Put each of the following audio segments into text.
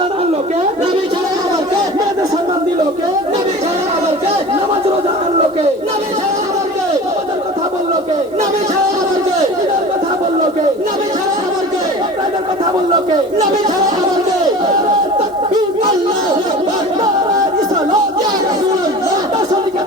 কোরআন আনলো কে? নবী ছাড়া আবার কে? মেয়েদের সম্মান দিল কে? নবী ছাড়া আবার কে? নামাজ রোজা আনলো কে? নবী ছাড়া আবার কে? আমাদের কথা বললো কে? নবী ছাড়া আবার কে? ঈদের কথা বললো কে? নবী ছাড়া আবার কে? আপনাদের কথা বললো কে? নবী ছাড়া আবার কে? তাকবীর, আল্লাহু আকবার, নারায়ে রিসালাত, ইয়া রাসূলুল্লাহ।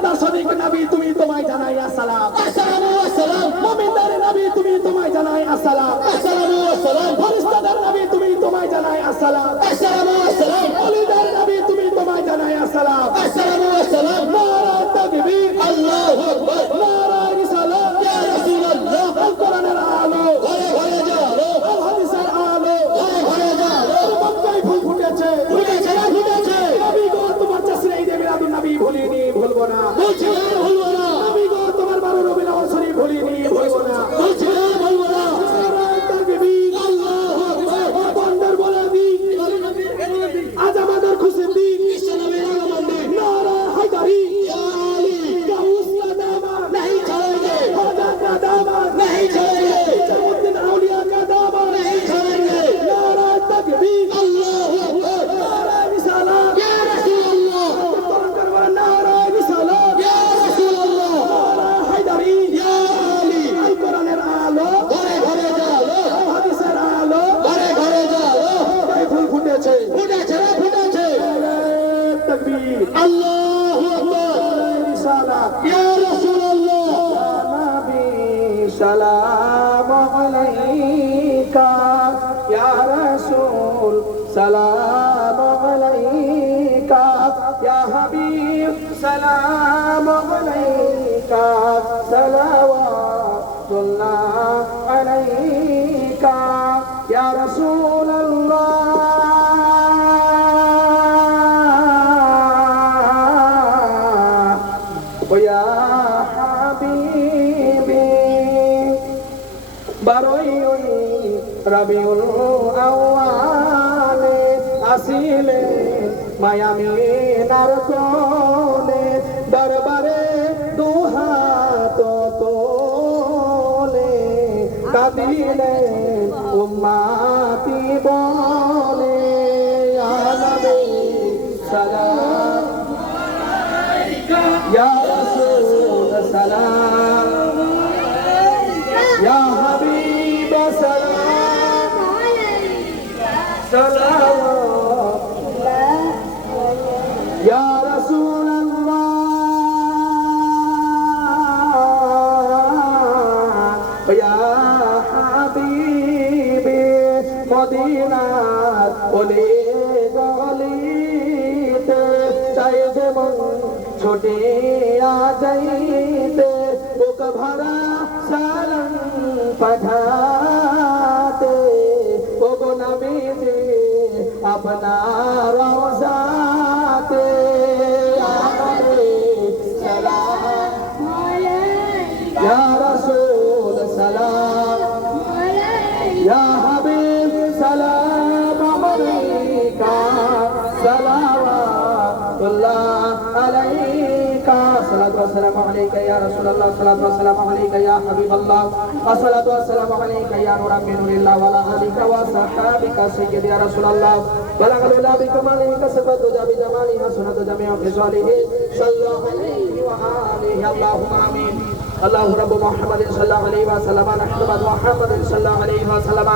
দার্শনিক নবী তুমি তোমায় জানাই আসসালাম। আসসালামু আসসালাম। মুমিনদের নবী তুমি তোমায় জানাই আসসালাম। আসসালামু আসসালাম। ফেরেশতাদের নবী তুমি তোমায় জানাই আসসালাম। আসসালামু আসসালাম। ওলিদের নবী তুমি তোমায় জানাই আসসালাম। আসসালামু আসসালাম। নারায়ে তাকবীর, আল্লাহু আকবার, নারায়ে রিসালাত, ইয়া রাসূলুল্লাহ। আল কোরআনের আলো ঘরে ঘরে জ্বালো, আল হাদিসের আলো ঘরে ঘরে জ্বালো। মক্কায় ফুল ফুটেছে, ফুটেছে না ফুটেছে। নবী গো তোমার চাষিরা ঈদে মিলাদুন নবী ভুলিনি, ভুলবো না, বলছি না ভুলবো না। নবী গো তোমার 12 রবিউল আউয়াল শরীফ ভুলিনি, ভুলবো না, বলছি না ভুলবো না। নারায়ে তাকবীর, আল্লাহু আকবার। বন্দর বলে দিন আজ আমাদের খুশির দিন, বিশ্ব নবীর আগমন দিন। নারায়ে হায়দারি, ইয়া আলী, গাউস কা দামান नहीं छोड़ेंगे, खुदा का दामन नहीं छोड़ेंगे, जलालुद्दीन औलिया का दामन नहीं छोड़ेंगे। नाराये ताकबीर, अल्लाहु अकबर, नाराये रिसालत, या रसूल अल्लाह। नाराये रिसालत, या रसूल अल्लाह। नाराये হায়দারি, ইয়া আলী। আল কোরআনের আলো ঘরে ঘরে জ্বালো, হাদিসের আলো ঘরে ঘরে জ্বালো। এই ফুল ফুটেছে, ফুটেছে না ফুটেছে। নারায়ে তাকবীর, আল্লাহু আকবার, নারায়ে রিসালাত, ইয়া রাসূলুল্লাহ। ইয়া নবী সালাম আলাইকা, ইয়া রাসূল সালাম আলাইকা, ইয়া হাবিব সালাম আলাইকা, সালাওয়াতুল্লাহ আলাইকা, ইয়া রাসূলুল্লাহ। ওয়া হাবিবি, বারোই রবিউল আউয়ালে আসিলে মায়ামিনার কোলে, দরবারে দুহাত তোলে, কাঁদিলে উম্মতি বলে, ইয়া নবী সালাম আলাইকা, ইয়া রাসূল সালাম, ইয়া হাবিব সালাম আলাইকা, সালাওয়াতুল্লাহ, ইয়া রাসূলুল্লাহ। ইয়া হাবিবি, মদিনার অলি গলিতে চাই যে মন ছুটিয়া যাইতে, বুক ভরা সালাম পাঠাতে, ওগো নবীজি আপনার রওজাতে, সালাম আলাইকা, ইয়া রাসূল সালাম আলাইকা, ইয়া হাবিব সালাম আলাইকা, সালাওয়াতুল্লাহ আলাইকা। الصلاة والسلام عليك يا رسول الله، الصلاة والسلام عليك يا حبيب الله، الصلاة والسلام عليك يا نور من نور الله، وعلى آلك وصحابك سيدي يا رسول الله. بلغ العلا بكماله كسبت بجماله حسنت جميع خصاله، صلى عليه وآله اللهم آمين. الله رب محمد صلى الله عليه وسلم، نحن محمد صلى الله عليه وسلم،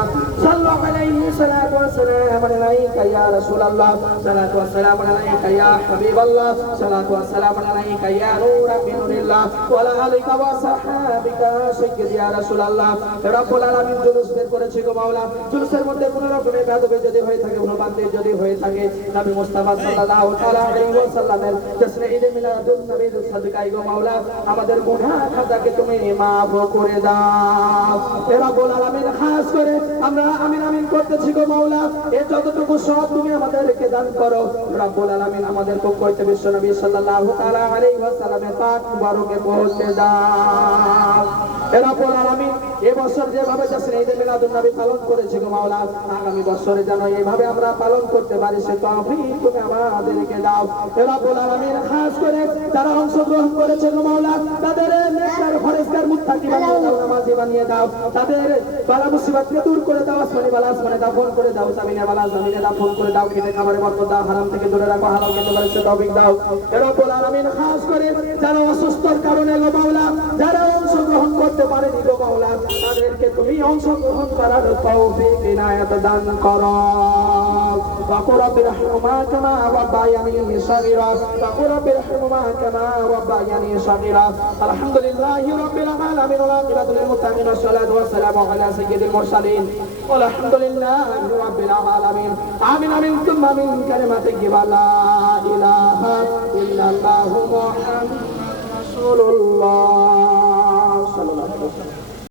صلى عليه الصلاة والسلام عليك يا رسول الله، صلاة والسلام عليك يا حبيب الله، صلاة والسلام عليك يا نور من نور الله، وعلى آلك وصحابك سيدي يا رسول الله. রব্বুল আলামিন জুলুস বের করেছে গো মাওলা, জুলুসের মধ্যে কোনো রকমের বেয়াদবি যদি হয়ে থাকে, কোনো বান্তি যদি হয়ে থাকে, নবী মুস্তাফা সাল্লাল্লাহু তাআলা আলাইহি ওয়াসাল্লামের জশ্নে ঈদে মিলাদুন নবীর সাদকায়ে গো মাওলা, আমাদের গুনাহ খাতাকে তুমি মাফ করে দাও। এ রব্বুল আলামিন খাস করে আমরা আমিন আমিন করতেছি গো মাওলা, এ যতটুকু সব তুমি আমাদেরকে দান করো। রব্বুল আলামিন আমাদের পক্ষ হইতে বিশ্ব নবী সাল্লাল্লাহু তাআলা আলাইহি ওয়াসাল্লামের পাক মুবারকে পৌঁছে দাও। এ রব্বুল আলামিন এবছর যেভাবে জশ্নে ঈদে মিলাদুন নবী পালন করেছি গো মাওলা, আগামী বছরে যেন এইভাবে আমরা পালন করতে পারি সে তৌফিক তুমি আমাদেরকে দাও। এ রব্বুল আলামিন খাস করে যারা অংশগ্রহণ করেছে গো মাওলা, তাদের নেককার ফরেজগার মুত্তাকি বানিয়ে দাও, নামাজি বানিয়ে দাও, তাদের বালা মুসিবতকে দূর করে দাও, আসমানি বালা আসমানে দাও, ফোন করে দাও, জামিনে বালা জামিনে দাও, ফোন করে দাও, খেতে খাবারে বরকত দাও, হারাম থেকে দূরে রাখো, হালাল খেতে পারে সে তৌফিক দাও। এ রব্বুল আলামিন খাস করে যারা অসুস্থর কারণে গো মাওলা, যারা অংশগ্রহণ করতে পারেনি গো মাওলা, তাদেরকে তুমি অংশগ্রহণ করার তৌফিক ইনায়াত দান করো। وقل رب ارحمهما كما ربياني صغيرا وقل رب ارحمهما كما ربياني صغيرا الحمد لله رب العالمين والعاقبة للمتقين والصلاة والسلام على سيد المرسلين والحمد لله رب العالمين آمين آمين ثم من كلمة لا إله إلا الله محمد رسول الله صلى الله عليه وسلم.